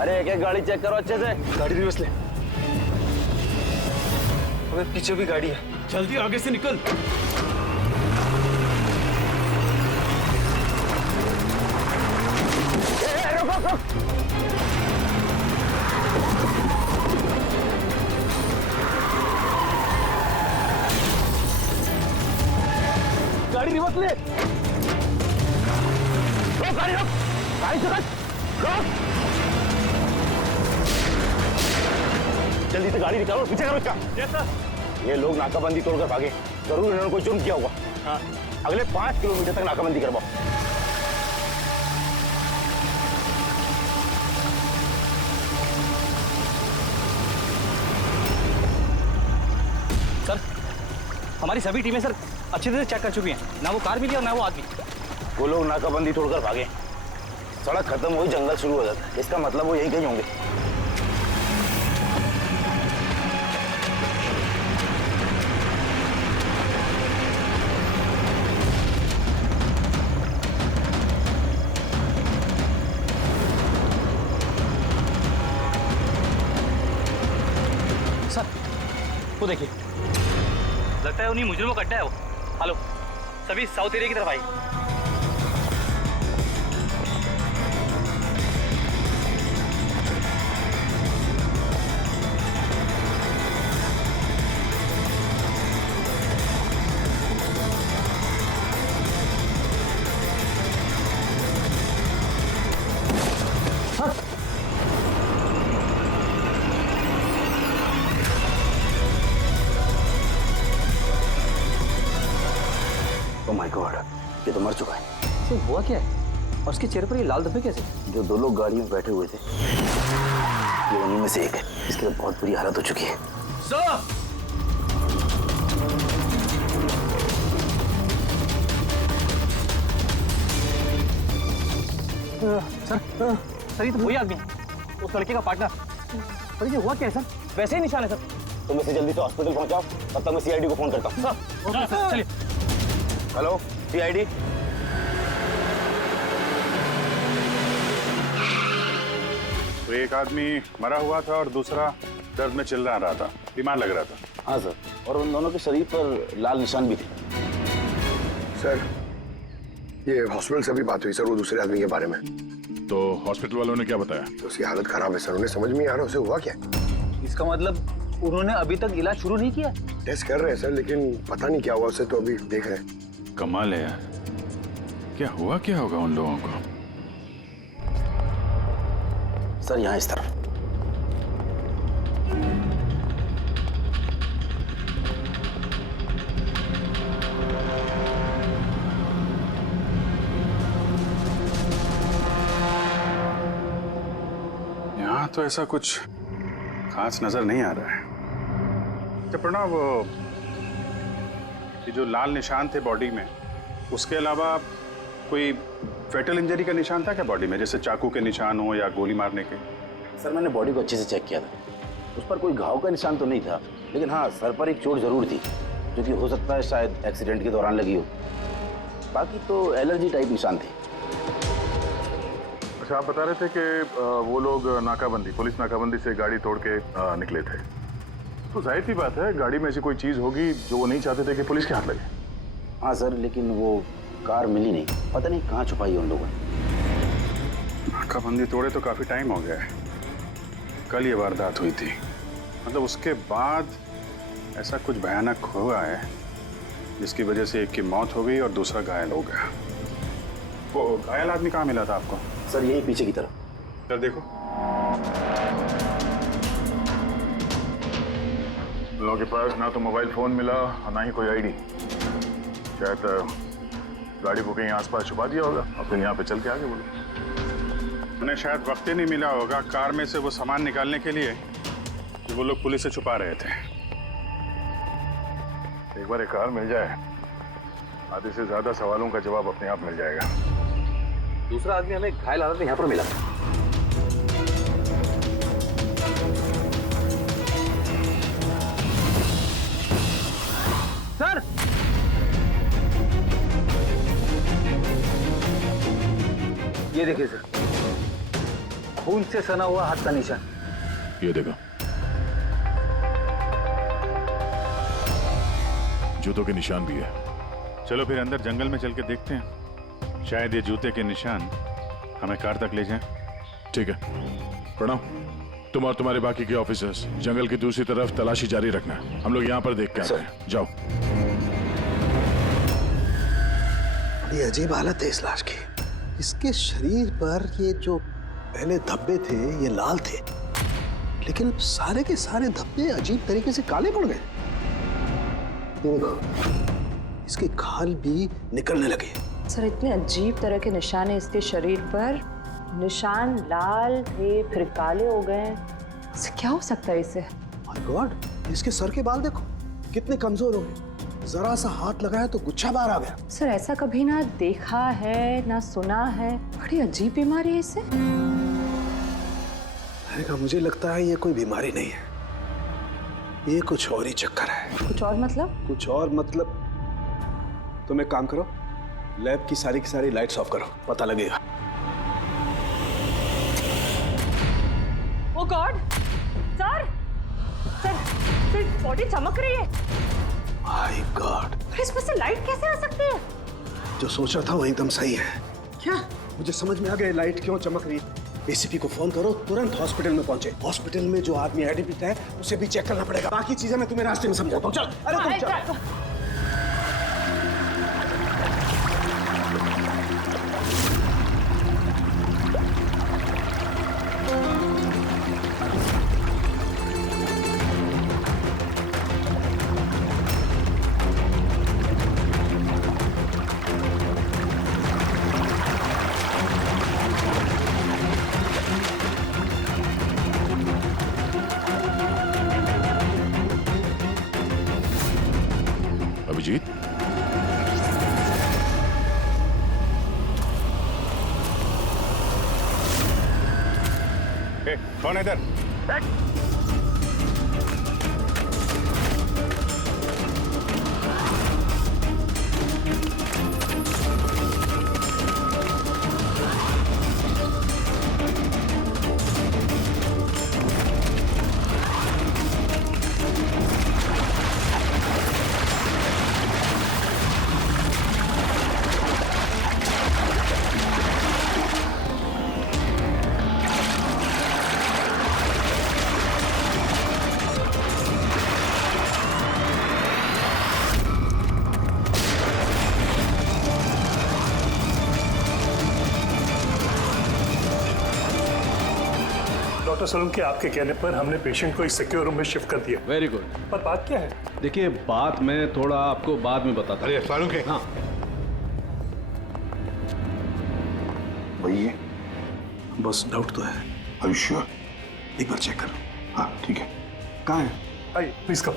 अरे एक एक गाड़ी चेक करो अच्छे से। गाड़ी रिवर्स ले। अबे पीछे भी गाड़ी है। जल्दी आगे से निकल। गाड़ी रिवर्स ले। रोक गाड़ी, रोक गाड़ी, से रोक। जल्दी से गाड़ी निकालो, पीछे करो इसका। Yes sir. ये लोग नाकाबंदी तोड़कर भागे, जरूर इन्होंने कोई जुर्म किया होगा। हाँ। अगले 5 किलोमीटर तक नाकाबंदी करवाओ। सर हमारी सभी टीमें सर अच्छी तरह चेक कर चुकी हैं, ना वो कार मिली और ना वो आदमी। वो लोग नाकाबंदी तोड़कर भागे, सड़क खत्म हुई, जंगल शुरू हो जाता है, इसका मतलब वो यही कहीं होंगे। सर वो देखिए, लगता है उन्हीं मुजरिमों का अड्डा है वो। हेलो, सभी साउथ एरिया की तरफ आई। ओह माय गॉड, ये तो मर चुका है। तो हुआ क्या है और उसके चेहरे पर ये लाल धब्बे कैसे? जो 2 लोग गाड़ी में बैठे हुए थे, ये उन्हीं में से एक है। इसकी तो बहुत बुरी हालत हो चुकी है। सर सर ये तो वही आदमी है, उस लड़के का पार्टनर। पर ये हुआ क्या है सर? वैसे ही निशान है सर। तुम इसे जल्दी से हॉस्पिटल पहुंचाओ, तब तक मैं सीआईडी को फोन करता हूँ। सर ओके सर, चलिए। Hello CID. तो एक आदमी मरा हुआ था और दूसरा दर्द में चिल्ला रहा था, बीमार लग रहा था। हाँ सर, और उन दोनों के शरीर पर लाल निशान भी थे। सर ये हॉस्पिटल से भी बात हुई सर, वो दूसरे आदमी के बारे में। तो हॉस्पिटल वालों ने क्या बताया? तो उसकी हालत खराब है सर, उन्हें समझ में नहीं आ रहा उसे हुआ क्या। इसका मतलब उन्होंने अभी तक इलाज शुरू नहीं किया? टेस्ट कर रहे हैं सर, लेकिन पता नहीं क्या हुआ उसे, तो अभी देख रहे हैं। कमाल है यार, क्या हुआ क्या होगा उन लोगों को? सर यहाँ इस तरफ। यहाँ तो ऐसा कुछ खास नजर नहीं आ रहा है। तो प्रणव, ये जो लाल निशान थे बॉडी में, उसके अलावा कोई फेटल इंजरी का निशान था क्या बॉडी में, जैसे चाकू के निशान हो या गोली मारने के? सर मैंने बॉडी को अच्छे से चेक किया था, उस पर कोई घाव का निशान तो नहीं था, लेकिन हाँ सर पर एक चोट जरूर थी, जो कि हो सकता है शायद एक्सीडेंट के दौरान लगी हो। बाकी तो एलर्जी टाइप निशान थे। अच्छा, आप बता रहे थे कि वो लोग नाकाबंदी, पुलिस नाकाबंदी से गाड़ी तोड़ के निकले थे, तो जाहिर सी बात है गाड़ी में ऐसी कोई चीज होगी जो वो नहीं चाहते थे कि पुलिस के हाथ लगे। हाँ सर, लेकिन वो कार मिली नहीं, पता नहीं कहाँ छुपाई है उन लोगों ने। नाकाबंदी तोड़े तो काफी टाइम हो गया है, कल ये वारदात हुई थी, मतलब उसके बाद ऐसा कुछ भयानक हुआ है जिसकी वजह से एक की मौत हो गई और दूसरा घायल हो गया। वो घायल आदमी कहाँ मिला था आपको? सर यही पीछे की तरफ। सर देखो, लोगों के पास ना तो मोबाइल फोन मिला और ना ही कोई आईडी। शायद गाड़ी को कहीं आसपास छुपा दिया होगा और फिर यहाँ पे चल के आगे बोलो। उन्हें शायद वक्त ही नहीं मिला होगा कार में से वो सामान निकालने के लिए जो वो लोग पुलिस से छुपा रहे थे। एक बार एक कार मिल जाए, आधे से ज्यादा सवालों का जवाब अपने आप मिल जाएगा। दूसरा आदमी हमें घायल हालत में यहाँ पर मिला। सर ये देखिए सर, खून से सना हुआ हाथ का निशान। ये देखो, जूतों के निशान भी है। चलो फिर अंदर जंगल में चल के देखते हैं, शायद ये जूते के निशान हमें कार तक ले जाएं। ठीक है प्रणव, तुम और तुम्हारे बाकी के ऑफिसर्स जंगल की दूसरी तरफ तलाशी जारी रखना, हम लोग यहाँ पर देख के आते हैं। जाओ। बड़ी अजीब हालत है इस लाश की। इसके शरीर पर ये जो पहले धब्बे थे ये लाल थे, लेकिन सारे के सारे धब्बे अजीब तरीके से काले पड़ गए। ये देखो, इसके खाल भी निकलने लगे। सर इतने अजीब तरह के निशान है इसके शरीर पर। निशान लाल थे फिर काले हो गए। इससे क्या हो सकता है इसे? माय गॉड, इसके सर के बाल देखो कितने कमजोर हो गए। जरा सा हाथ लगाया तो गुच्छा बाहर आ गया। सर ऐसा कभी ना देखा है ना सुना है। बड़ी अजीब बीमारी है इसे। मुझे लगता है ये कोई बीमारी नहीं है, ये कुछ और ही चक्कर है। कुछ और मतलब? कुछ और मतलब तुम एक काम करो, लैब की सारी लाइट्स ऑफ करो, पता लगेगा। ओ गॉड सर, सर बॉडी चमक रही है। माय गॉड, इसमें से लाइट कैसे आ सकती है? जो सोचा था वो एकदम सही है। क्या? मुझे समझ में आ गया लाइट क्यों चमक रही है। एसीपी को फोन करो, तुरंत हॉस्पिटल में पहुंचे। हॉस्पिटल में जो आदमी एडमिट है उसे भी चेक करना पड़ेगा। बाकी चीजें मैं तुम्हें रास्ते में समझाता हूँ। चल, अरे तुम चल। अभिजीत, कौन है इधर? डॉक्टर सोलंकी, आपके कहने पर हमने पेशेंट को एक सिक्योर रूम में शिफ्ट कर दिया। Very good. पर बात क्या है? देखिए बात मैं थोड़ा आपको बाद में बताता हूँ। अरे सोलंकी, हाँ भैया बस डाउट तो है। Are you sure? एक बार चेक करो। हाँ ठीक है। कहाँ है? आइए प्लीज कम।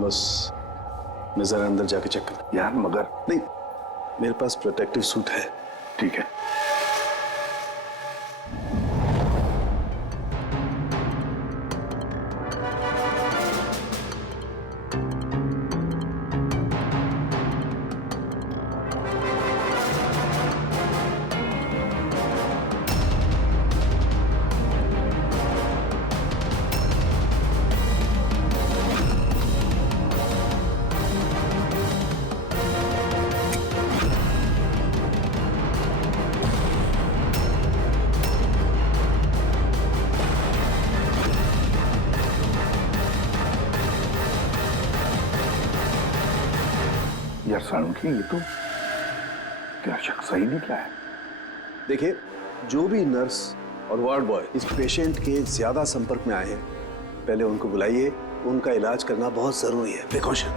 बस मैं जरा अंदर जाके चेक कर। यार मगर नहीं, मेरे पास प्रोटेक्टिव सूट है। ठीक है। यार सालुंकी, ये तो क्या शक सही निकला है। देखिए, जो भी नर्स और वार्ड बॉय इस पेशेंट के ज्यादा संपर्क में आए हैं, पहले उनको बुलाइए। उनका इलाज करना बहुत जरूरी है, प्रिकॉशन।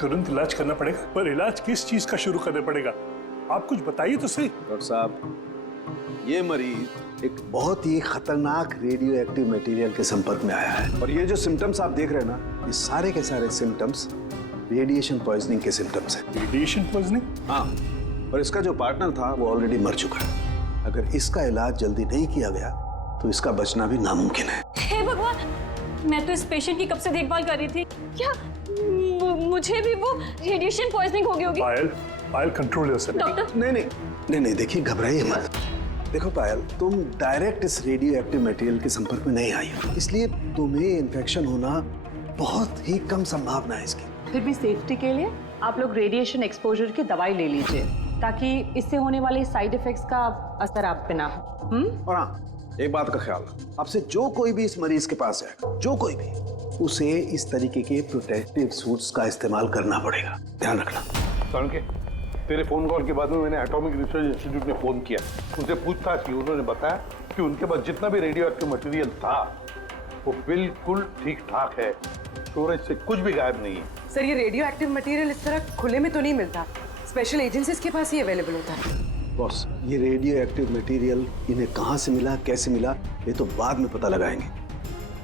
तुरंत इलाज करना पड़ेगा, पर इलाज किस चीज का शुरू करना पड़ेगा? आप कुछ बताइए तो सही। डॉक्टर साहब, ये मरीज एक बहुत ही खतरनाक रेडियो एक्टिव मटेरियल के संपर्क में आया है, और ये जो सिम्टम्स आप देख रहे हैं ना, ये सारे के सारे सिम्टम्स रेडिएशन पॉइजनिंग के सिम्टम्स हैं। Radiation poisoning? हाँ, और इसका जो पार्टनर था वो ऑलरेडी मर चुका है। अगर इसका इलाज जल्दी नहीं किया गया तो इसका बचना भी नामुमकिन है। हे भगवान, मैं तो इस पेशेंट की कब से देखभाल कर रही थी। क्या मुझे भी वो रेडिएशन पॉइजनिंग हो गई होगी? पायल कंट्रोल योरसेल्फ। डॉक्टर, नहीं, देखिए घबराइए मत। देखो पायल, तुम डायरेक्ट इस रेडियो एक्टिव मटेरियल के संपर्क में नहीं आई हो, इसलिए तुम्हें इन्फेक्शन होना बहुत ही कम संभावना है इसकी। फिर भी सेफ्टी के लिए आप लोग रेडिएशन एक्सपोजर की दवाई ले लीजिए, ताकि इससे होने वाले साइड इफेक्ट्स का असर आप पे ना हो। और हाँ, एक बात का ख्याल रखो, आपसे जो कोई भी इस मरीज के पास जाएगा, जो कोई भी, उसे इस तरीके के प्रोटेक्टिव सूट्स का इस्तेमाल करना पड़ेगा, ध्यान रखना। के तेरे फोन कॉल के बाद में मैंने एटॉमिक रिसर्च इंस्टीट्यूट में फोन किया, उनसे पूछताछ की। उन्होंने बताया कि उनके पास जितना भी रेडियो एक्टिव मटेरियल था वो बिल्कुल ठीक ठाक है, स्टोरेज से कुछ भी गायब नहीं है। सर, ये रेडियो एक्टिव मटेरियल इस तरह खुले में तो नहीं मिलता, स्पेशल एजेंसीज के पास ही अवेलेबल होता है। बॉस, ये रेडियो एक्टिव मटेरियल इन्हें कहाँ से मिला, कैसे मिला, ये तो बाद में पता लगाएंगे।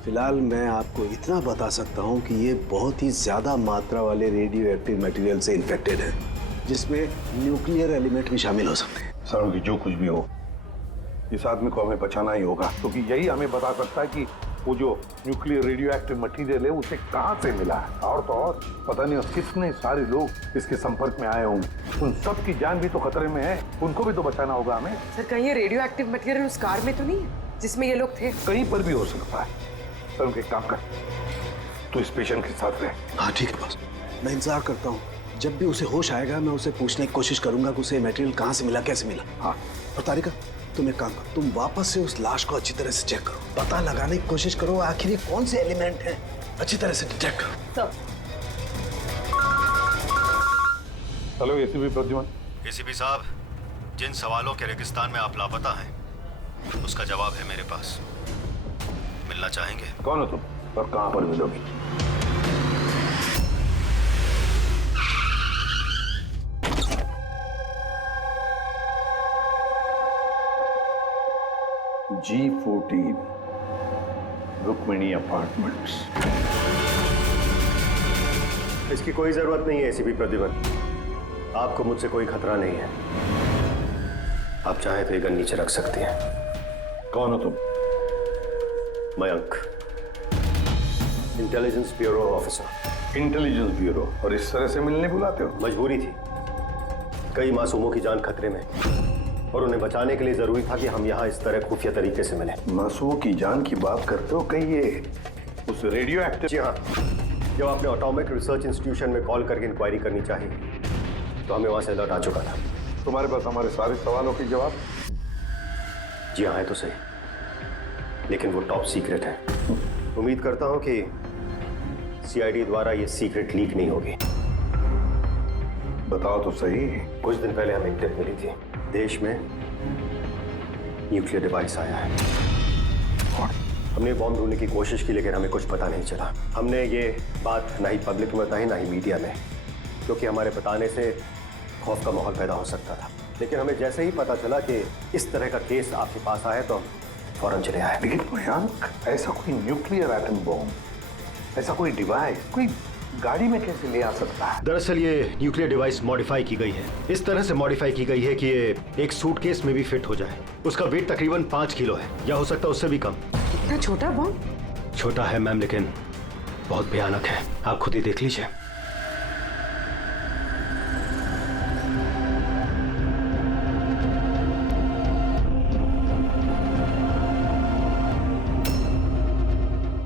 फिलहाल मैं आपको इतना बता सकता हूँ कि ये बहुत ही ज्यादा मात्रा वाले रेडियो एक्टिव मटेरियल से इन्फेक्टेड है, जिसमें न्यूक्लियर एलिमेंट भी शामिल हो सकते हैं। सर की जो कुछ भी हो, इस आदमी को हमें बचाना ही होगा, क्योंकि यही हमें बता सकता है कि वो जो न्यूक्लियर रेडियो एक्टिव मटेरियल है उसे कहाँ से मिला है। और तो और पता नहीं कितने सारे लोग इसके संपर्क में आए होंगे, उन सब की जान भी तो खतरे में है, उनको भी तो बचाना होगा हमें। सर, कहीं ये रेडियो एक्टिव मटेरियल उस कार में तो नहीं है जिसमें ये लोग थे? कहीं पर भी हो सकता है। सर, उनके काम कर, तो इस पेशेंट के साथ रहे। हाँ ठीक है बॉस, मैं इंतजार करता हूँ। जब भी उसे होश आएगा मैं उसे पूछने की कोशिश करूंगा कि उसे मटेरियल कहाँ से मिला, कैसे मिला। हाँ, और तारिका, तुम एक काम करो, तुम वापस से उस लाश को अच्छी तरह से चेक करो, पता लगाने की कोशिश करो आखिर ये कौन से एलिमेंट हैं, अच्छी तरह से डिटेक्ट करो। Hello ACP Pradyuman. एसीपी साहब, जिन सवालों के रेगिस्तान में आप लापता हैं उसका जवाब है मेरे पास। मिलना चाहेंगे? कौन हो तुम और कहां पर मिलोगी? G14 Rukmini apartments. इसकी कोई जरूरत नहीं है एसीपी प्रद्युमन, आपको मुझसे कोई खतरा नहीं है। आप चाहे तो ये गन नीचे रख सकते हैं। कौन हो तुम? Mayank, intelligence bureau officer. Intelligence bureau? और इस तरह से मिलने बुलाते हो? मजबूरी थी, कई मासूमों की जान खतरे में और उन्हें बचाने के लिए जरूरी था कि हम यहाँ इस तरह खुफिया तरीके से मिले। मासूमों की जान की बात करते हो? कहीं ये उस रेडियो एक्टिव? जी हाँ, जब आपने एटॉमिक रिसर्च इंस्टीट्यूशन में कॉल करके इंक्वायरी करनी चाहिए तो हमें वहां से अलर्ट आ चुका था। तुम्हारे पास हमारे सारे सवालों के जवाब? जी हाँ, है तो सही, लेकिन वो टॉप सीक्रेट है। उम्मीद करता हूं कि सीआईडी द्वारा ये सीक्रेट लीक नहीं होगी। बताओ तो सही। कुछ दिन पहले हमें टिप मिली थी, देश में न्यूक्लियर डिवाइस आया है। हमने बॉम्ब ढूंढने की कोशिश की, लेकिन हमें कुछ पता नहीं चला। हमने ये बात ना ही पब्लिक में बताई ना ही मीडिया में, क्योंकि हमारे बताने से खौफ का माहौल पैदा हो सकता था। लेकिन हमें जैसे ही पता चला कि इस तरह का केस आपके पास आया तो हम फौरन चले आए। लेकिन मयंक, ऐसा कोई न्यूक्लियर एटम बॉम्ब, ऐसा कोई डिवाइस कोई गाड़ी में कैसे ले आ सकता है? दरअसल ये न्यूक्लियर डिवाइस मॉडिफाई की गई है, इस तरह से मॉडिफाई की गई है कि ये एक सूटकेस में भी फिट हो जाए। उसका वेट तकरीबन 5 किलो है, या हो सकता है उससे भी कम। इतना छोटा बॉम्ब? छोटा है मैम, लेकिन बहुत भयानक है, आप खुद ही देख लीजिए।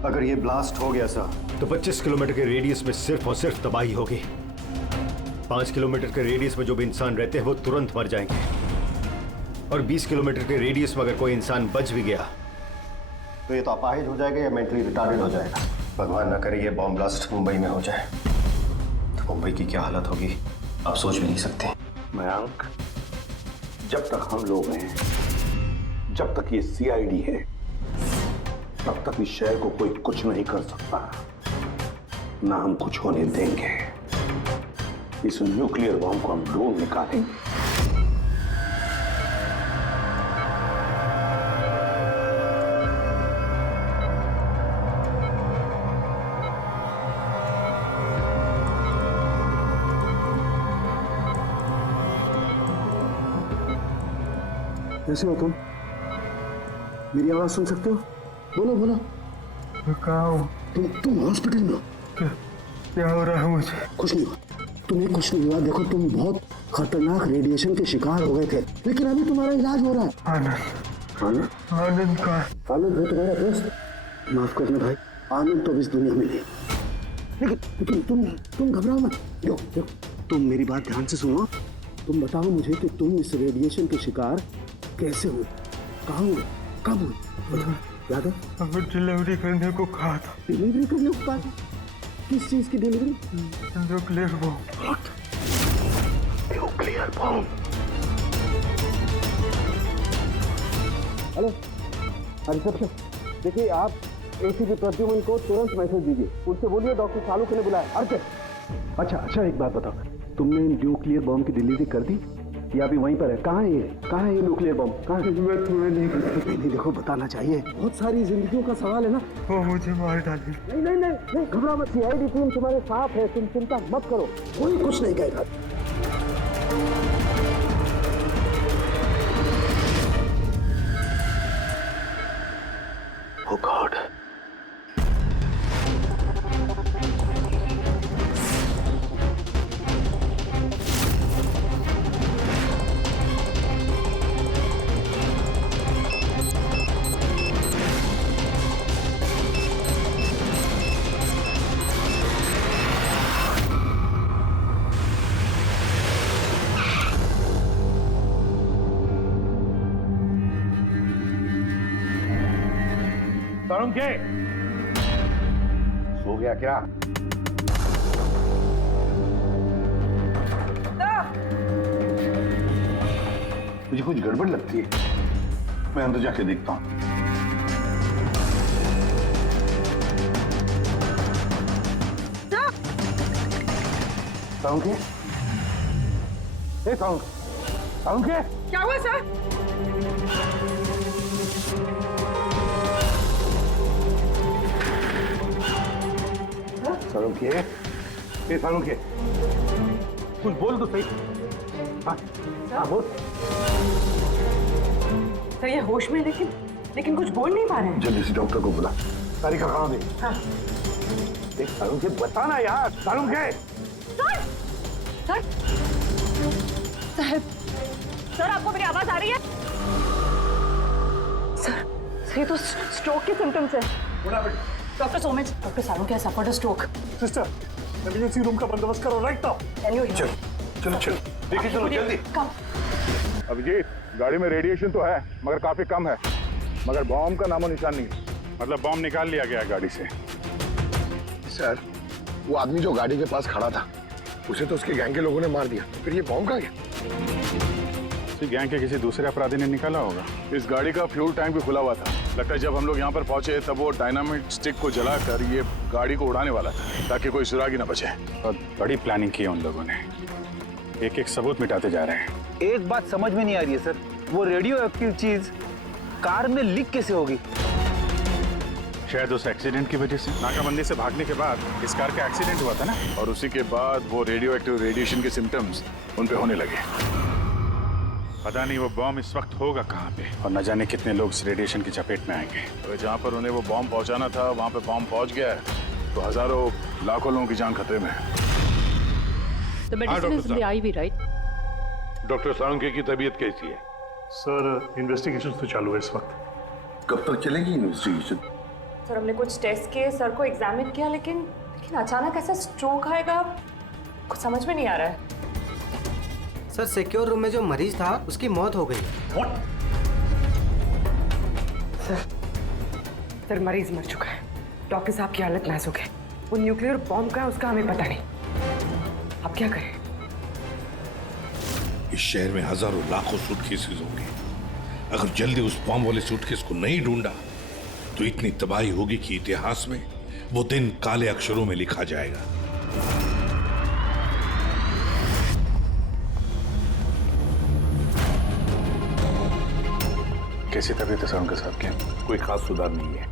अगर ये ब्लास्ट हो गया सर, तो 25 किलोमीटर के रेडियस में सिर्फ और सिर्फ तबाही होगी। 5 किलोमीटर के रेडियस में जो भी इंसान रहते हैं वो तुरंत मर जाएंगे, और 20 किलोमीटर के रेडियस में अगर कोई इंसान बच भी गया तो ये तो अपाहिज हो जाएगा या मेंटली रिटार्डेड हो जाएगा। भगवान ना करे ये बॉम्ब ब्लास्ट मुंबई में हो जाए, तो मुंबई की क्या हालत होगी आप सोच भी नहीं सकते। मयंक, जब तक हम लोग हैं, जब तक ये सीआईडी है, तब तक इस शहर को कोई कुछ नहीं कर सकता, ना हम कुछ होने देंगे। इस न्यूक्लियर बॉम्ब को हम ढूंढ निकालेंगे। कैसे हो तुम? मेरी आवाज सुन सकते हो? बोलो बोलो। कहाँ हो? तुम हॉस्पिटल में हो। क्या हो रहा है मुझे? कुछ नहीं हुआ, तुम्हें कुछ नहीं हुआ। देखो तुम बहुत खतरनाक रेडिएशन के शिकार हो गए थे, लेकिन अभी तुम्हारा इलाज हो रहा है। आनंद, आनंद का? आनंद है तुम्हारा दोस्त। माफ करना भाई, आनंद तो इस दुनिया में नहीं। लेकिन तुम घबराओ मत। देखो तुम मेरी बात ध्यान से सुनो। तुम बताओ मुझे कि तुम इस रेडिएशन के शिकार कैसे हुए, कहाँ हुए, कब हुए? याद है? अगर डिलीवरी करने को कहा था। डिलीवरी करने को कहा था? किस चीज की delivery? Nuclear bomb. Nuclear bomb? Hello reception, देखिए आप एसीपी प्रद्युमन को तुरंत मैसेज दीजिए, उनसे बोलिए डॉक्टर चालुक्य ने बुलाया। अर्चन। अच्छा एक बात बताओ, तुमने न्यूक्लियर बॉम्ब की डिलीवरी कर दी या अभी वहीं पर है? कहाँ है ये न्यूक्लियर बॉम्ब? कहाँ है? मैं तुम्हें नहीं देखो बताना चाहिए, बहुत सारी जिंदगियों का सवाल है ना। वो मुझे मार डाली। नहीं घबरा मत, सीआईडी टीम तुम्हारे साथ है, तुम चिंता मत करो, कोई कुछ नहीं कहेगा। Oh God. तरुण के सो गया क्या? मुझे कुछ गड़बड़ लगती है, मैं अंदर जाके देखता हूं। तरुण के? तरुण के? क्या हुआ सर? सारुण के कुछ बोल तो सही। हाँ बोल। सर ये होश में, लेकिन कुछ बोल नहीं पा रहे हैं। जल्दी से डॉक्टर को बुला। तारीख कहाँ दे? हाँ। देख सारुण के, बताना यार। सारुण के? सर आपको मेरी आवाज आ रही है? सर ये तो स्ट्रोक के सिम्टम्स है। Doctor Somesh, doctor Sarun has suffered a stroke. Sister, emergency room का बंदोबस्त करो right now. Can you hear? चलो देखिए, चलो जल्दी। Come. अभिजीत, गाड़ी में रेडिएशन तो है मगर काफी कम है, मगर बॉम्ब का नामो निशान नहीं है। मतलब बॉम्ब निकाल लिया गया है गाड़ी से। सर, वो आदमी जो गाड़ी के पास खड़ा था, उसे तो उसके गैंग के लोगों ने मार दिया, फिर ये बॉम्ब कहाँ गया? गैंग के किसी दूसरे अपराधी ने निकाला होगा। इस गाड़ी का फ्यूल टैंक भी खुला हुआ था। लगता है जब हम लोग यहाँ पर पहुंचे तब वो डायनामिट स्टिक को जलाकर ये गाड़ी को उड़ाने वाला था ताकि कोई सुरागी ना बचे। और बड़ी प्लानिंग की है उन लोगों ने, एक एक सबूत मिटाते जा रहे हैं। एक बात समझ में नहीं आ रही है सर, वो रेडियो एक्टिव चीज कार में लीक कैसे होगी? शायद उस एक्सीडेंट की वजह से। नाकाबंदी से भागने के बाद इस कार का एक्सीडेंट हुआ था ना, और उसी के बाद वो रेडियो एक्टिव रेडिएशन के सिम्टम्स उन पे होने लगे। पता नहीं वो बॉम्ब इस वक्त होगा कहाँ पे, और न जाने कितने लोग इस रेडिएशन की चपेट में आएंगे। तो जहाँ पर उन्हें वो बॉम्ब पहुँचाना था वहाँ पे बॉम्ब पहुँच गया है, तो हजारों लाखों लोगों की जान खतरे में है। The medicine is in the IV, right? Doctor सारुंके की तबीयत कैसी है? सर इन्वेस्टिगेशन तो चालू है इस वक्त। कब तक चलेगी इन्वेस्टिगेशन? सर हमने कुछ टेस्ट किए, सर को एग्जामिन किया, लेकिन अचानक ऐसा स्ट्रोक आएगा कुछ समझ में नहीं आ रहा है। सर सिक्योर रूम में जो मरीज था उसकी मौत हो गई। सर मरीज मर चुका है, डॉक्टर साहब की हालत नाजुक है। वो न्यूक्लियर बॉम्ब का है उसका हमें पता नहीं, अब क्या करें? इस शहर में हजारों लाखों सूटकेसेस होंगे, अगर जल्दी उस बॉम्ब वाले सूटकेस को नहीं ढूंढा तो इतनी तबाही होगी कि इतिहास में वो दिन काले अक्षरों में लिखा जाएगा। कैसी तबीयत है सर उनके साथ? क्या कोई खास सुधार नहीं है।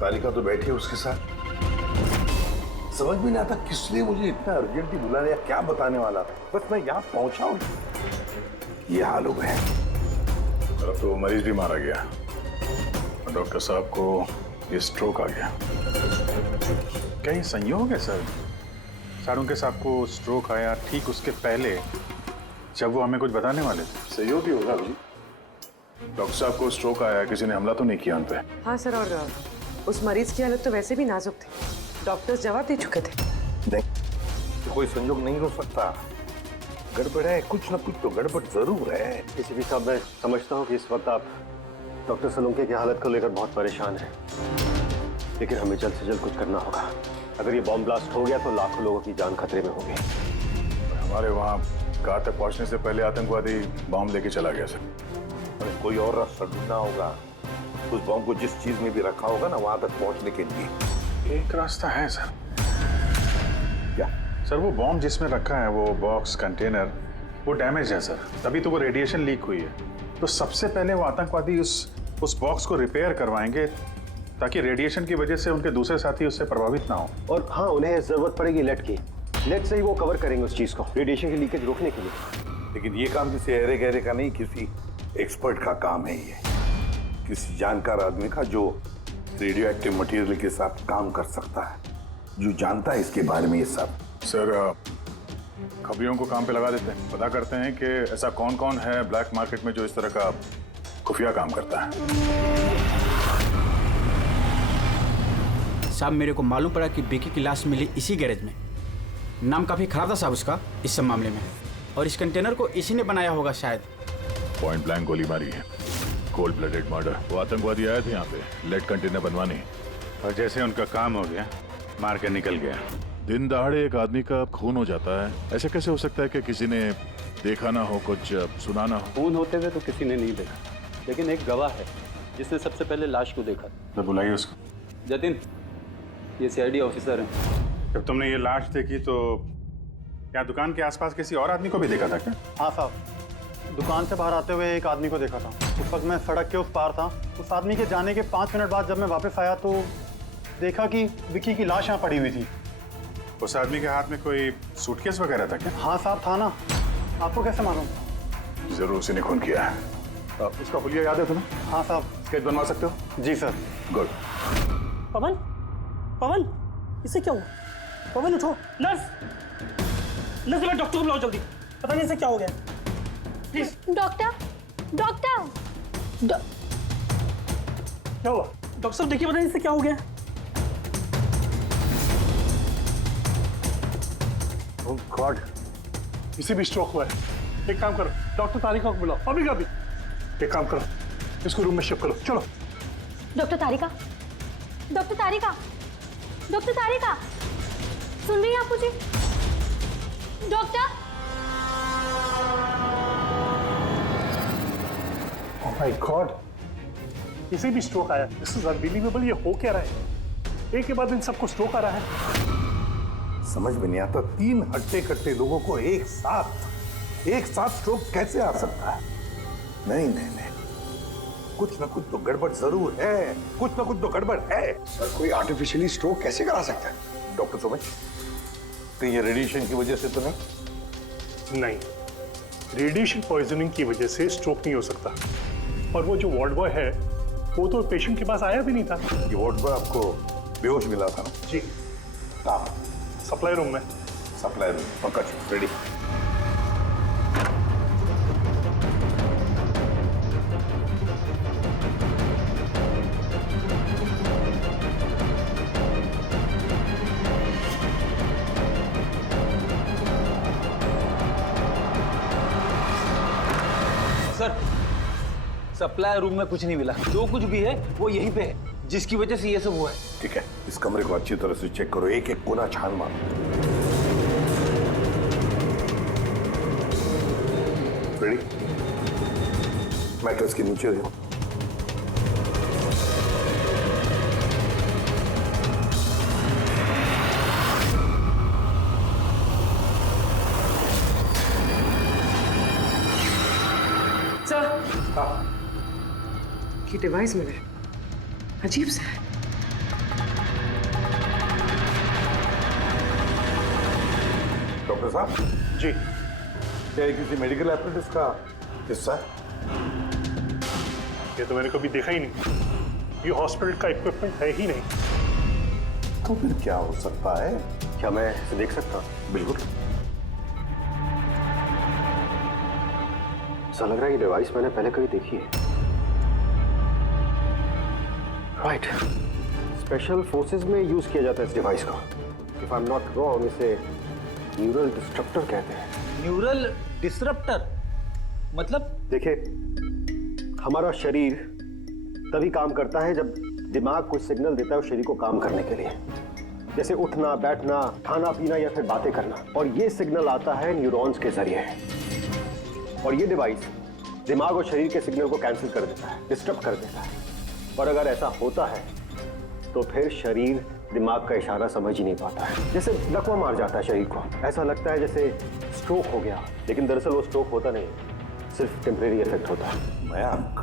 तालिका तो बैठी है उसके साथ। समझ में नहीं आता किसने मुझे इतना अर्जेंटली बुलाया या क्या बताने वाला था। बस मैं यहाँ पहुंचा हूँ, ये हाल हो गए। अब तो मरीज भी मारा गया और डॉक्टर साहब को ये स्ट्रोक आ गया। क्या ये संयोग है सर? सारुंके साहब को स्ट्रोक आया ठीक उसके पहले जब वो हमें कुछ बताने वाले थे। सहयोग ही होगा अभी। डॉक्टर साहब को स्ट्रोक आया, किसी ने हमला तो नहीं किया उन पे? हाँ सर, और उस मरीज की हालत तो वैसे भी नाजुक थी। डॉक्टर्स जवाब दे चुके थे। नहीं, तो कोई संयोग नहीं हो सकता। गड़बड़ है, कुछ ना कुछ तो गड़बड़ जरूर है। किसी भी साहब, मैं समझता हूँ कि इस वक्त आप डॉक्टर सलूंके की हालत को लेकर बहुत परेशान हैं, लेकिन हमें जल्द से जल्द कुछ करना होगा। अगर ये बॉम्ब ब्लास्ट हो गया तो लाखों लोगों की जान खतरे में होगी। हमारे वहाँ कार तक पहुँचने से पहले आतंकवादी बॉम्ब लेके चला गया सर। हमें कोई और रास्ता ढूंढना होगा। उस बॉम्ब को जिस चीज में भी रखा होगा ना, वहां तक पहुंचने के लिए एक रास्ता है सर। क्या सर? वो बॉम्ब जिसमें रखा है, वो बॉक्स कंटेनर, वो डैमेज है सर, तभी तो वो रेडिएशन लीक हुई है। तो सबसे पहले वो आतंकवादी उस बॉक्स को रिपेयर करवाएंगे ताकि रेडिएशन की वजह से उनके दूसरे साथी उससे प्रभावित ना हो। और हाँ, उन्हें जरूरत पड़ेगी लेड की। लेड से ही वो कवर करेंगे उस चीज को, रेडिएशन की लीकेज रोकने के लिए। लेकिन ये काम किसी अहरे गहरे का नहीं, किसी एक्सपर्ट का काम है। ये किसी जानकार आदमी का जो रेडियो एक्टिव मटेरियल के साथ काम कर सकता है, जो जानता है इसके बारे में ये सब। सर, खबरियों को काम पे लगा देते हैं, पता करते हैं कि ऐसा कौन कौन है ब्लैक मार्केट में जो इस तरह का खुफिया काम करता है। साहब, मेरे को मालूम पड़ा कि बेकी की लाश मिली इसी गैरेज में। नाम काफी खराब था साहब उसका इस सब मामले में, और इस कंटेनर को इसी ने बनाया होगा शायद। पॉइंट ब्लैंक गोली मारी है, कोल्ड ब्लडेड मर्डर। वो आतंकवादी आए थे यहाँ पे लेड कंटेनर बनवाने, और जैसे उनका काम हो गया मार के निकल गया। दिन दहाड़े एक आदमी का खून हो जाता है, ऐसे कैसे हो सकता है कि किसी ने देखा ना हो, कुछ सुना ना हो? खून होते हुए तो किसी ने नहीं देखा, लेकिन एक गवाह है जिसने सबसे पहले लाश को देखा। तो बुलाइए उसको। जतिन, ये सीआईडी ऑफिसर हैं। जब तुमने ये लाश देखी तो क्या दुकान के आसपास किसी और आदमी को भी देखा था क्या? हाँ साहब, दुकान से बाहर आते हुए एक आदमी को देखा था। उस वक्त मैं सड़क के उस पार था। उस आदमी के जाने के 5 मिनट बाद जब मैं वापस आया तो देखा कि विक्की की लाश यहाँ पड़ी हुई थी। उस आदमी के हाथ में कोई सूटकेस वगैरह था क्या? हाँ साहब, था ना। आपको कैसे मालूम? जरूर उसी ने खून किया है। उसका हुलिया याद है तुम्हें? हाँ साहब। स्केच बनवा सकते हो? जी सर। गुड। पवन, पवन, इसे क्या हुआ? पवन उठो। नर्स, नर्स, डॉक्टर को बुलाओ जल्दी। पता नहीं इसे क्या हो गया। प्लीज। डॉक्टर, डॉक्टर, क्या हुआ? डॉक्टर साहब देखिए, पता नहीं इसे क्या हो गया। ओह गॉड, इसे भी स्ट्रोक हुआ है। एक काम करो, डॉक्टर तारिका को बुलाओ अभी का भी। एक काम करो, इसको रूम में शिफ्ट करो। चलो। डॉक्टर तारिका, डॉक्टर तारिका, डॉक्टर तारिका, सुन रही हैं आप मुझे? डॉक्टर। ओह माय गॉड, इसे भी स्ट्रोक आया। This is unbelievable. ये हो क्या रहा है? एक के बाद इन सबको स्ट्रोक आ रहा है। समझ में नहीं आता, 3 हट्टे कट्टे लोगों को एक साथ स्ट्रोक कैसे आ सकता है? नहीं नहीं नहीं, कुछ ना कुछ तो गड़बड़ जरूर है। कुछ ना कुछ तो गड़बड़ है। सर, कोई आर्टिफिशियली स्ट्रोक कैसे करा सकता है? डॉक्टर समझ, तो ये रेडिएशन की वजह से तो नहीं? नहीं, रेडिएशन पॉइजनिंग की वजह से स्ट्रोक नहीं हो सकता। और वो जो वार्ड बॉय है वो तो पेशेंट के पास आया भी नहीं था। ये वार्ड बॉय आपको बेहोश मिला था ना? जी। कहाँ? सप्लाई रूम में। सप्लाई रूम, पकड़, रेडी। सर, सप्लाई रूम में कुछ नहीं मिला। जो कुछ भी है वो यहीं पे है, जिसकी वजह से ये सब हुआ है। ठीक है, इस कमरे को अच्छी तरह से चेक करो, एक एक कोना छान मारो। रेडी? मैट्रेस के नीचे देखो। ये डिवाइस मिले, अजीब सा है। डॉक्टर साहब जी, क्या ये किसी मेडिकल एपरेटस का हिस्सा है? ये तो मैंने कभी देखा ही नहीं। ये हॉस्पिटल का इक्विपमेंट है ही नहीं। तो फिर क्या हो सकता है? क्या मैं इसे देख सकता हूँ? बिल्कुल। ऐसा लग रहा है ये डिवाइस मैंने पहले कभी देखी है। राइट, स्पेशल फोर्सेस में यूज किया जाता है इस डिवाइस को। If I am not wrong, इसे न्यूरल डिस्ट्रप्टर कहते हैं। न्यूरल डिसरप्टर मतलब? देखिए, हमारा शरीर तभी काम करता है जब दिमाग कोई सिग्नल देता है उस शरीर को काम करने के लिए, जैसे उठना, बैठना, खाना पीना या फिर बातें करना। और ये सिग्नल आता है न्यूरॉन्स के जरिए, और ये डिवाइस दिमाग और शरीर के सिग्नल को कैंसिल कर देता है, डिस्टर्ब कर देता है। और अगर ऐसा होता है तो फिर शरीर दिमाग का इशारा समझ ही नहीं पाता है, जैसे लकवा मार जाता है शरीर को। ऐसा लगता है जैसे स्ट्रोक हो गया, लेकिन दरअसल वो स्ट्रोक होता नहीं, सिर्फ टेम्परेरी इफेक्ट होता है। मयंक,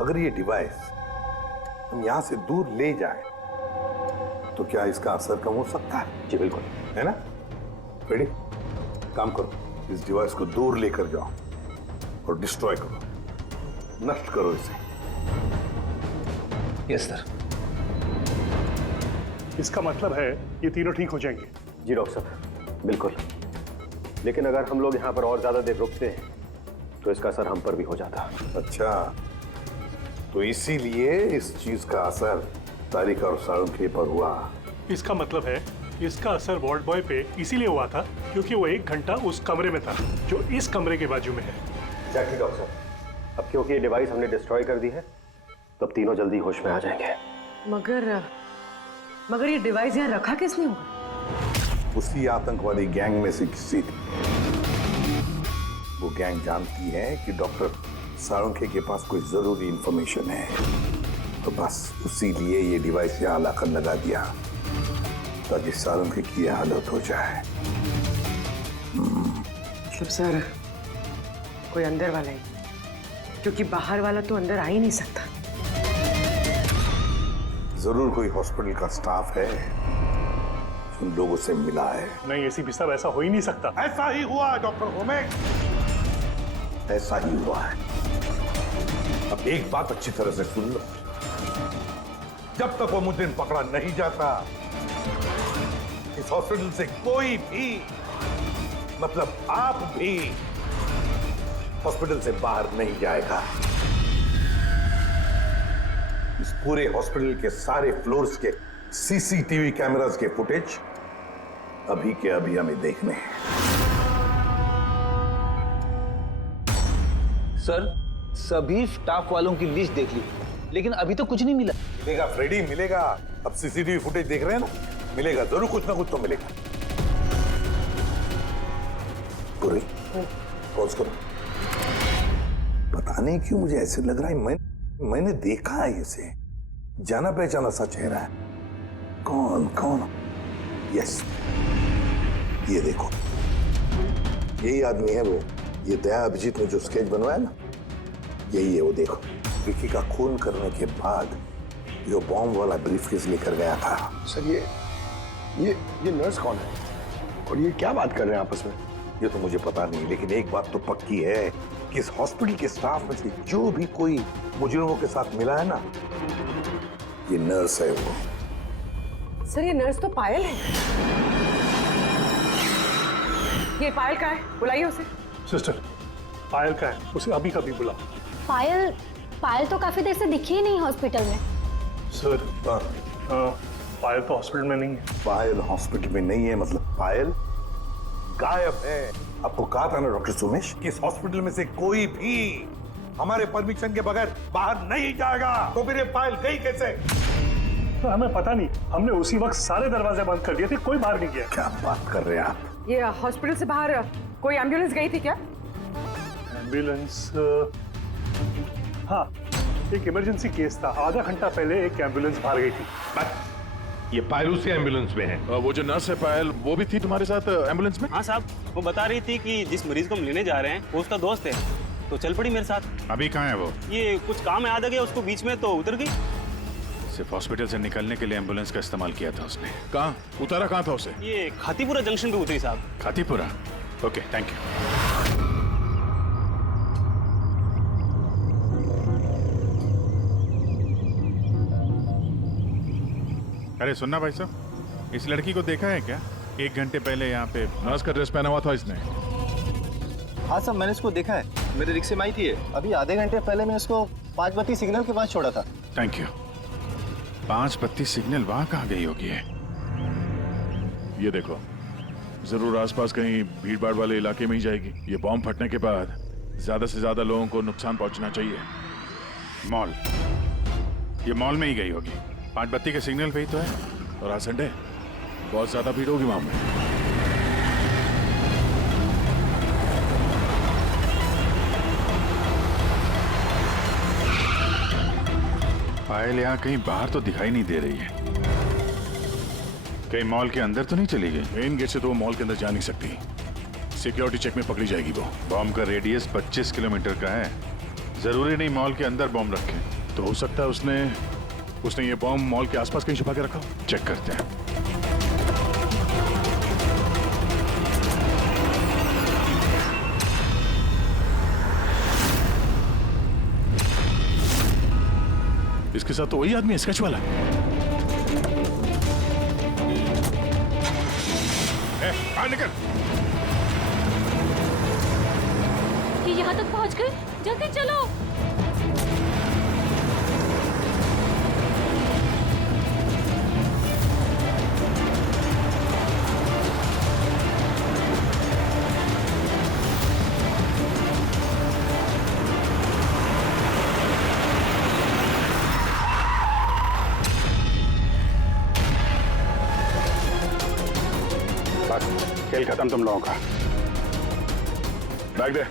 अगर ये डिवाइस हम यहाँ से दूर ले जाए तो क्या इसका असर कम हो सकता है? जी बिल्कुल, है ना? रेडी? काम करो, इस डिवाइस को दूर लेकर जाओ और डिस्ट्रॉय करो, नष्ट करो इसे। Yes sir. इसका मतलब है ये तीनों ठीक हो जाएंगे? जी डॉक्टर साहब, बिल्कुल। लेकिन अगर हम लोग यहाँ पर और ज्यादा देर रुकते हैं तो इसका असर हम पर भी हो जाता। अच्छा, तो इसीलिए इस चीज का असर तारिका और साळुंखे पर हुआ। इसका मतलब है इसका असर वार्ड बॉय पे इसीलिए हुआ था क्योंकि वो 1 घंटा उस कमरे में था जो इस कमरे के बाजू में है। एग्जैक्टली डॉक्टर साहब। अब क्योंकि ये डिवाइस हमने डिस्ट्रॉय कर दी है तो अब तीनों जल्दी होश में आ जाएंगे। मगर ये डिवाइस यहाँ रखा किसने होगा? उसी आतंकवादी गैंग में से किसी ने। वो गैंग जानती है कि डॉक्टर साळुंखे के पास कोई जरूरी इंफॉर्मेशन है, तो बस उसी लिए ये डिवाइस यहाँ लाकर लगा दिया ताकि साळुंखे की हालत हो जाए। मतलब सर, कोई अंदर वाला ही, क्योंकि बाहर वाला तो अंदर आ ही नहीं सकता। जरूर कोई हॉस्पिटल का स्टाफ है जो उन लोगों से मिला है। नहीं, एसीपी साहब, ऐसा हो ही नहीं सकता। ऐसा ही हुआ है डॉक्टर होमेक, ऐसा ही हुआ है। अब एक बात अच्छी तरह से सुन लो, जब तक वो मुजरिम पकड़ा नहीं जाता इस हॉस्पिटल से कोई भी, मतलब आप भी, हॉस्पिटल से बाहर नहीं जाएगा। इस पूरे हॉस्पिटल के सारे फ्लोर्स के सीसीटीवी कैमरास के फुटेज अभी के अभी हमें देखने हैं। सर, सभी स्टाफ वालों की लिस्ट देख ली, लेकिन अभी तो कुछ नहीं मिला। मिलेगा फ्रेडी, मिलेगा। अब सीसीटीवी फुटेज देख रहे हैं ना, मिलेगा जरूर, कुछ ना कुछ तो मिलेगा। पूरी पॉज करो। पता नहीं क्यों मुझे ऐसे लग रहा है मैंने देखा है इसे, जाना पहचाना सा चेहरा है। कौन कौन? यस, ये देखो, यही आदमी है वो। ये दया अभिजीत ने जो स्केच बनवाया ना, यही है वो। देखो, विकी का खून करने के बाद जो बॉम्ब वाला ब्रीफकेस लेकर गया था। सर, ये नर्स कौन है और ये क्या बात कर रहे हैं आपस में? ये तो मुझे पता नहीं, लेकिन एक बात तो पक्की है कि इस हॉस्पिटल के स्टाफ में से जो भी कोई मुजरिमों के साथ मिला है ना, ये नर्स है वो। सर, ये नर्स तो पायल है। ये पायल का है, बुलाइए उसे। सिस्टर, पायल का है, उसे अभी कभी बुलाओ। पायल तो काफी देर से दिखी ही नहीं हॉस्पिटल में। सर, पायल तो हॉस्पिटल में नहीं है। पायल हॉस्पिटल में नहीं है मतलब पायल गायब है। आपको कहा था ना डॉक्टर सुमेश कि इस हॉस्पिटल में से कोई भी हमारे परमिशन के बगैर बाहर नहीं जाएगा। तो फिर ये पायल गई कैसे? तो हमें पता नहीं, हमने उसी वक्त सारे दरवाजे बंद कर दिए थे, कोई बाहर नहीं गया। क्या बात कर रहे हैं आप? ये हॉस्पिटल से बाहर कोई एम्बुलेंस गई थी क्या? एम्बुलेंस? हाँ, एक इमरजेंसी केस था, आधा घंटा पहले एक एम्बुलेंस बाहर गई थी। ये पायल उसी एम्बुलेंस में है। वो जो नर्स है पायल, वो भी थी तुम्हारे साथ एम्बुलेंस में? हाँ साहब, वो बता रही थी कि जिस मरीज को हम लेने जा रहे हैं वो उसका दोस्त है, तो चल पड़ी मेरे साथ। अभी कहाँ है वो? ये कुछ काम याद आ गया उसको बीच में, तो उतर गई। सिर्फ हॉस्पिटल से निकलने के लिए एम्बुलेंस का इस्तेमाल किया था उसने। कहाँ उतारा, कहाँ था उसे? ये खातीपुरा जंक्शन पे उतरी साहब। खातीपुरा? Okay, thank you. अरे सुनना भाई साहब, इस लड़की को देखा है क्या? 1 घंटे पहले यहाँ पे नर्स का ड्रेस पहना हुआ था इसने। हाँ साहब, मैंने इसको देखा है, मेरे रिक्शे में आई थी। अभी आधे घंटे पहले मैं इसको 5 बत्ती सिग्नल के पास छोड़ा था। Thank you. 5 बत्ती सिग्नल वहां कहाँ गई होगी है? ये देखो, जरूर आसपास कहीं भीड़ भाड़ वाले इलाके में ही जाएगी। ये बॉम्ब फटने के बाद ज्यादा से ज्यादा लोगों को नुकसान पहुंचना चाहिए। मॉल, ये मॉल में ही गई होगी। 5 बत्ती के सिग्नल पे ही तो है, और आज संडे, बहुत ज्यादा भीड़ होगी वहां में। पायल यहाँ कहीं बाहर तो दिखाई नहीं दे रही है। कहीं मॉल के अंदर तो नहीं चली गई? मेन गेट से तो वो मॉल के अंदर जा नहीं सकती, सिक्योरिटी चेक में पकड़ी जाएगी वो। बॉम्ब का रेडियस 25 किलोमीटर का है। जरूरी नहीं मॉल के अंदर बॉम्ब रखे, तो हो सकता है उसने ये बॉम्ब मॉल के आसपास कहीं छुपा के रखा। चेक करते हैं। इसके साथ तो वही आदमी है, स्केच वाला। बाहर निकल। ये यहाँ तक पहुँच गए, जल्दी चलो। खेल खत्म तुम लोगों का। बैग दे।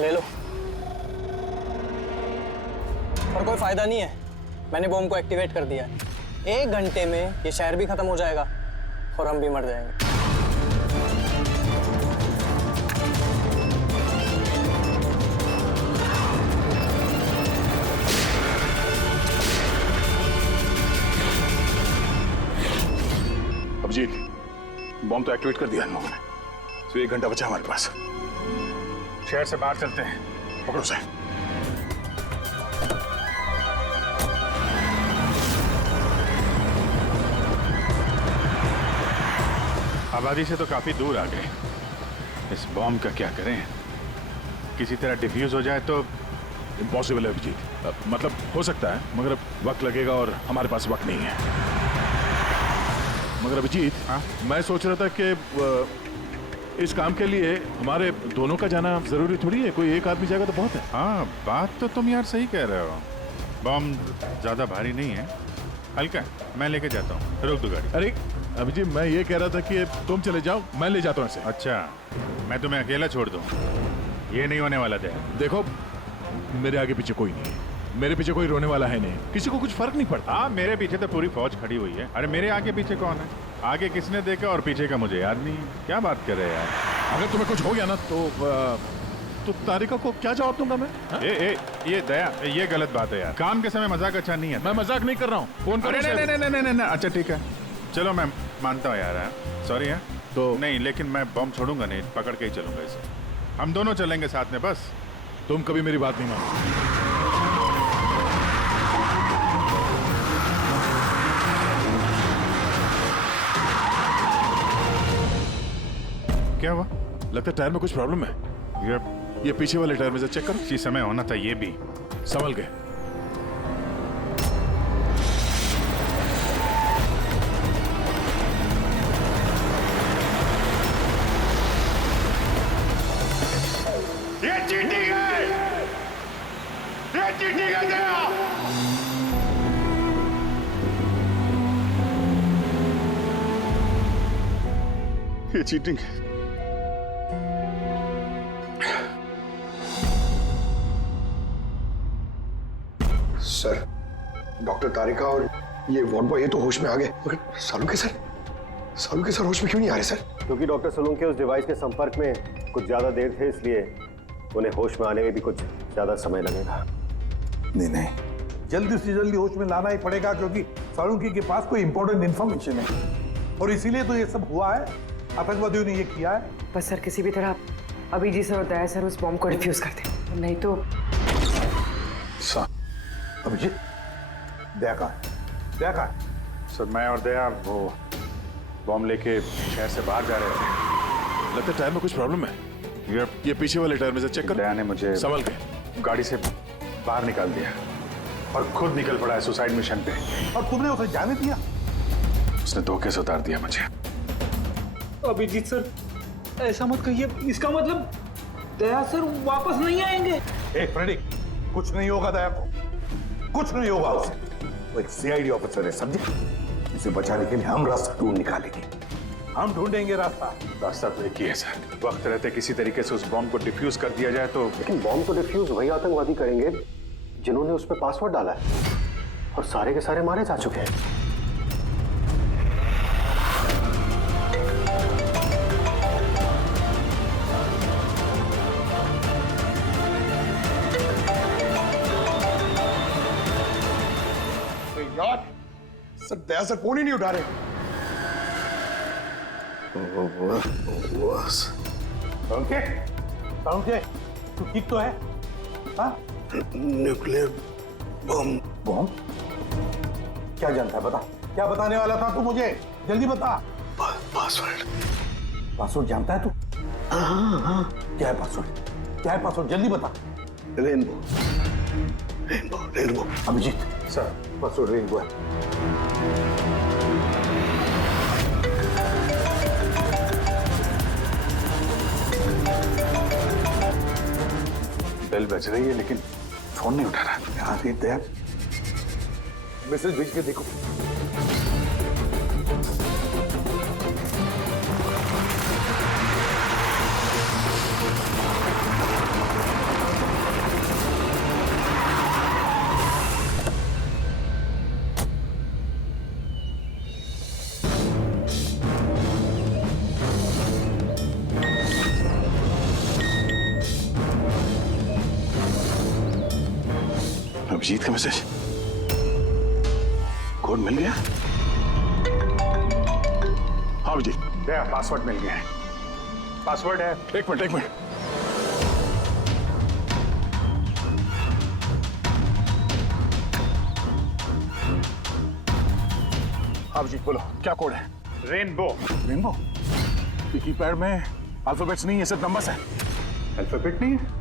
ले लो। पर कोई फायदा नहीं है, मैंने बॉम्ब को एक्टिवेट कर दिया है। 1 घंटे में ये शहर भी खत्म हो जाएगा और हम भी मर जाएंगे। अभिजीत, बॉम्ब तो एक्टिवेट कर दिया हम लोगों ने, तो 1 घंटा बचा हमारे पास। शहर से बाहर चलते हैं, पकड़ो से। आबादी से तो काफी दूर आ गए। इस बॉम्ब का क्या करें? किसी तरह डिफ्यूज हो जाए तो इम्पॉसिबल है अभिजीत। मतलब हो सकता है, मगर वक्त लगेगा और हमारे पास वक्त नहीं है। मगर अभिजीत, मैं सोच रहा था कि इस काम के लिए हमारे दोनों का जाना जरूरी थोड़ी है। कोई एक आदमी जाएगा तो बहुत है। हाँ, बात तो तुम यार सही कह रहे हो। बॉम्ब ज्यादा भारी नहीं है, हल्का है। मैं लेके जाता हूँ, रोक दो गाड़ी। अरे अभिजीत, मैं ये कह रहा था कि तुम चले जाओ, मैं ले जाता हूँ ऐसे। अच्छा, मैं तुम्हें अकेला छोड़ दूँ? ये नहीं होने वाला था। देखो, मेरे आगे पीछे कोई नहीं है, मेरे पीछे कोई रोने वाला है नहीं, किसी को कुछ फर्क नहीं पड़ता। हाँ, मेरे पीछे तो पूरी फौज खड़ी हुई है। अरे मेरे आगे पीछे कौन है? आगे किसने देखा और पीछे का मुझे याद नहीं। क्या बात कर रहे हैं यार? अगर तुम्हें कुछ हो गया ना तो तारिका को क्या जवाब दूंगा मैं? ये दया, ये गलत बात है यार। काम के समय मजाक अच्छा नहीं है। मैं मजाक नहीं कर रहा हूँ। फोन करो। नहीं, अच्छा ठीक है, चलो मैं मानता हूँ यार। सॉरी है तो नहीं, लेकिन मैं बॉम्ब छोड़ूंगा नहीं, पकड़ के ही चलूंगा इसे। हम दोनों चलेंगे साथ में। बस तुम कभी मेरी बात नहीं मानो। क्या हुआ? लगता है टायर में कुछ प्रॉब्लम है। ये पीछे वाले टायर में से चेक करो। इसी समय होना था ये भी। संभल गए। ये चीटिंग है, ये चीटिंग है दया। ये चीटिंग है। सर, डॉक्टर तारिका और ये वार्ड बॉय ये तो होश में आ गए, मगर सालुके सर होश में क्यों नहीं आ रहे सर? क्योंकि डॉक्टर सोलंकी उस डिवाइस के संपर्क में कुछ ज्यादा देर थे, इसलिए उन्हें होश में आने में भी कुछ ज्यादा समय लगेगा। नहीं, जल्दी से जल्दी होश में लाना ही पड़ेगा, क्योंकि सालुंकी के पास कोई इंपॉर्टेंट इंफॉर्मेशन है और इसीलिए तो ये सब हुआ है। आतंकवादियों ने ये किया है। बस सर, किसी भी तरह अभिजीत सर और दया सर उस बॉम्ब को डिफ्यूज कर दे, नहीं तो। अभिजीत, दया कहाँ है? सर मैं और दया वो बॉम्ब लेके शहर से बाहर जा रहे थे। लगता है टायर में कुछ प्रॉब्लम है। ये पीछे वाले टायर में से चेक कर। दया ने मुझे संभल के गाड़ी से बाहर निकाल दिया और खुद निकल पड़ा है सुसाइड मिशन पे। और तुमने उसे जाने दिया? उसने धोखे से उतार दिया मुझे। अभिजीत सर, ऐसा मत कहिए। इसका मतलब दया सर वापस नहीं आएंगे। फ्रेडी, कुछ नहीं होगा दया को, कुछ नहीं होगा उसे। वो एक सीआईडी ऑफिसर है, समझे? उसे बचाने के लिए हम रास्ता ढूंढ निकालेंगे। हम ढूंढेंगे रास्ता। रास्ता तो एक ही है सर। वक्त रहते किसी तरीके से उस बॉम्ब को डिफ्यूज कर दिया जाए तो। लेकिन बॉम्ब को डिफ्यूज वही आतंकवादी करेंगे जिन्होंने उस पर पासवर्ड डाला है, और सारे के सारे मारे जा चुके हैं। यार सर, दया सर फोन ही नहीं उठा रहे। तू ठीक तो है? हाँ? Nuclear bomb. बॉम्ब? क्या जानता है, बता। क्या बताने वाला था तू मुझे? जल्दी बता। पासवर्ड। पासवर्ड जानता है तू? हाँ। क्या है पासवर्ड? क्या है पासवर्ड? जल्दी बता। Rainbow. Rainbow rainbow. Abhijit sir, password rainbow है। बेल बज रही है लेकिन फोन नहीं उठा रहा। यार ये दया, मैसेज भेज के देखो। अभिजीत का मैसेज। कोड मिल गया? हाँ अभिजीत। दया, पासवर्ड मिल गया है। पासवर्ड है। एक मिनट। अभिजीत बोलो, क्या कोड है? रेनबो। रेनबो? कीपैड में अल्फाबेट्स नहीं है, सिर्फ नंबर्स है। अल्फाबेट नहीं है?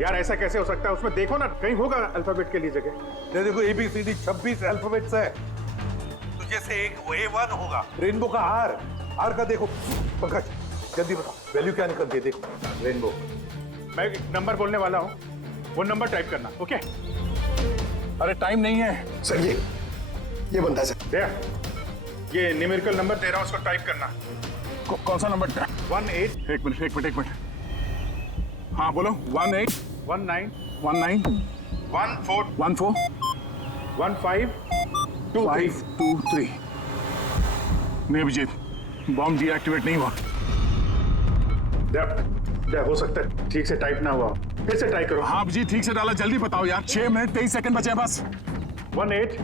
यार ऐसा कैसे हो सकता है? उसमें देखो ना, कहीं होगा अल्फाबेट के लिए जगह। देखो ABCD 26 अल्फाबेट्स है। तो जैसे एक A1 होगा। रेनबो का आर का देखो। पंकज जल्दी बताओ, वैल्यू क्या निकलती है? देखो रेनबो। मैं एक नंबर बोलने वाला हूँ, वो नंबर टाइप करना। ओके? अरे टाइम नहीं है सर। ये बनता है सर। दया, ये न्यूमेरिकल नंबर दे रहा हूँ, उसको टाइप करना। कौन सा नंबर? 18। एक मिनट। हाँ बोलो। 18 19 19 14 14 15 523। नहीं अभिजीत, बॉम्ब डीएक्टिवेट नहीं हुआ। दया, हो सकता है ठीक से टाइप ना हुआ। फिर से टाइप करो। हाँ अभिजीत, ठीक से डाला। जल्दी बताओ यार, 6 मिनट 23 सेकंड बचे हैं बस। 18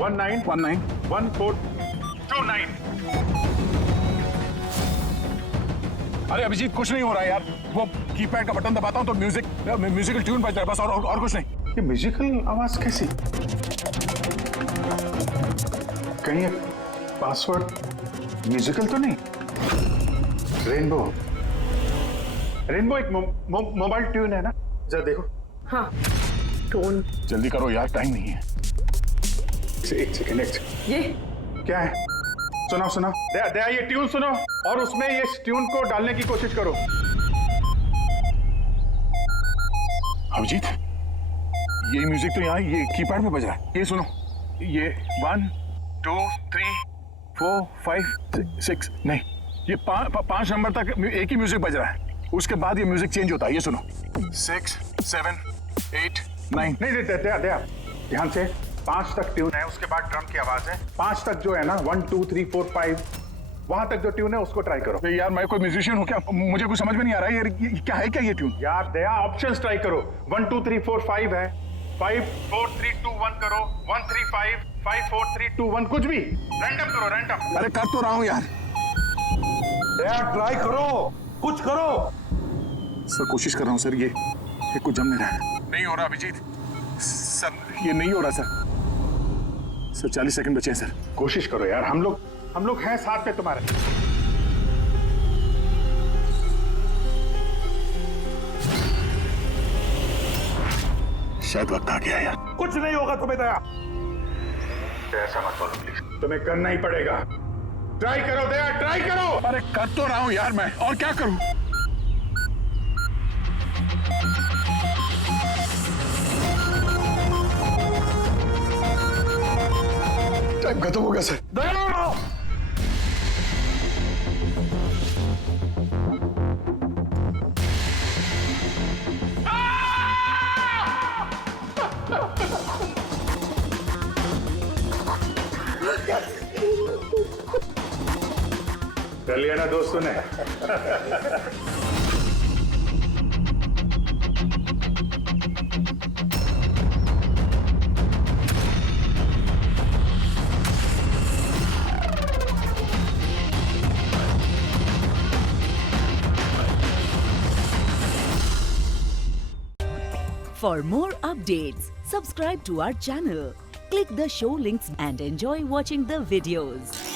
19 19 14 29। अरे अभिजीत कुछ नहीं हो रहा है यार। वो कीपैड का बटन दबाता हूँ तो म्यूजिकल ट्यून बज रहा है बस, और कुछ नहीं। ये म्यूजिकल आवाज कैसी? कहीं पासवर्ड म्यूजिकल तो नहीं? रेनबो एक मोबाइल ट्यून है ना? जरा देखो। हाँ, टोन। जल्दी करो यार, टाइम नहीं है। एक सेकेंड। ये क्या है? सुनाओ। दया, ये ट्यून सुनो और उसमें ये ट्यून को डालने की कोशिश करो। अभिजीत, ये म्यूजिक तो यहाँ ये कीपैड में बज रहा है। ये सुनो, ये 1 2 3 4 5 6 नहीं, ये 5 नंबर तक एक ही म्यूजिक बज रहा है। उसके बाद ये म्यूजिक चेंज होता है। ये सुनो, 6 7 8 9। नहीं दया, ध्यान से। 5 तक ट्यून है, उसके बाद ड्रम की आवाज है। 5 तक जो है ना, 1 2 3 4 5, वहां तक जो ट्यून है उसको ट्राई करो। यार मैं कोई म्यूजिशियन हूँ क्या? मुझे कुछ समझ में नहीं आ रहा है। ये क्या है? क्या ये ट्यून? यार दया, ऑप्शंस ट्राई करो। 1 2 3 4 5 है। 5 4 3 2 1 करो। 1 3 5 5 4 3 2 1, कुछ भी रैंडम करो। रैंडम। अरे कर तो रहा हूँ यार। दया ट्राई करो, कुछ करो। सर कोशिश कर रहा हूँ सर। ये कुछ जम नहीं रहा है। नहीं हो रहा अभिजीत सर, ये नहीं हो रहा सर। सर 40 सेकंड बचे हैं सर। कोशिश करो यार, हम लोग हैं साथ में तुम्हारे। शायद वक्त आ गया यार। कुछ नहीं होगा तुम्हें दया। ऐसा मत बोलो प्लीज, तुम्हें करना ही पड़ेगा। ट्राई करो दया, ट्राई करो। अरे कर तो रहा हूं यार मैं, और क्या करूं। टाइम खत्म हो गया सर। दया! कर लिया ना दोस्तों ने। For more updates, subscribe to our channel, click the show links and enjoy watching the videos.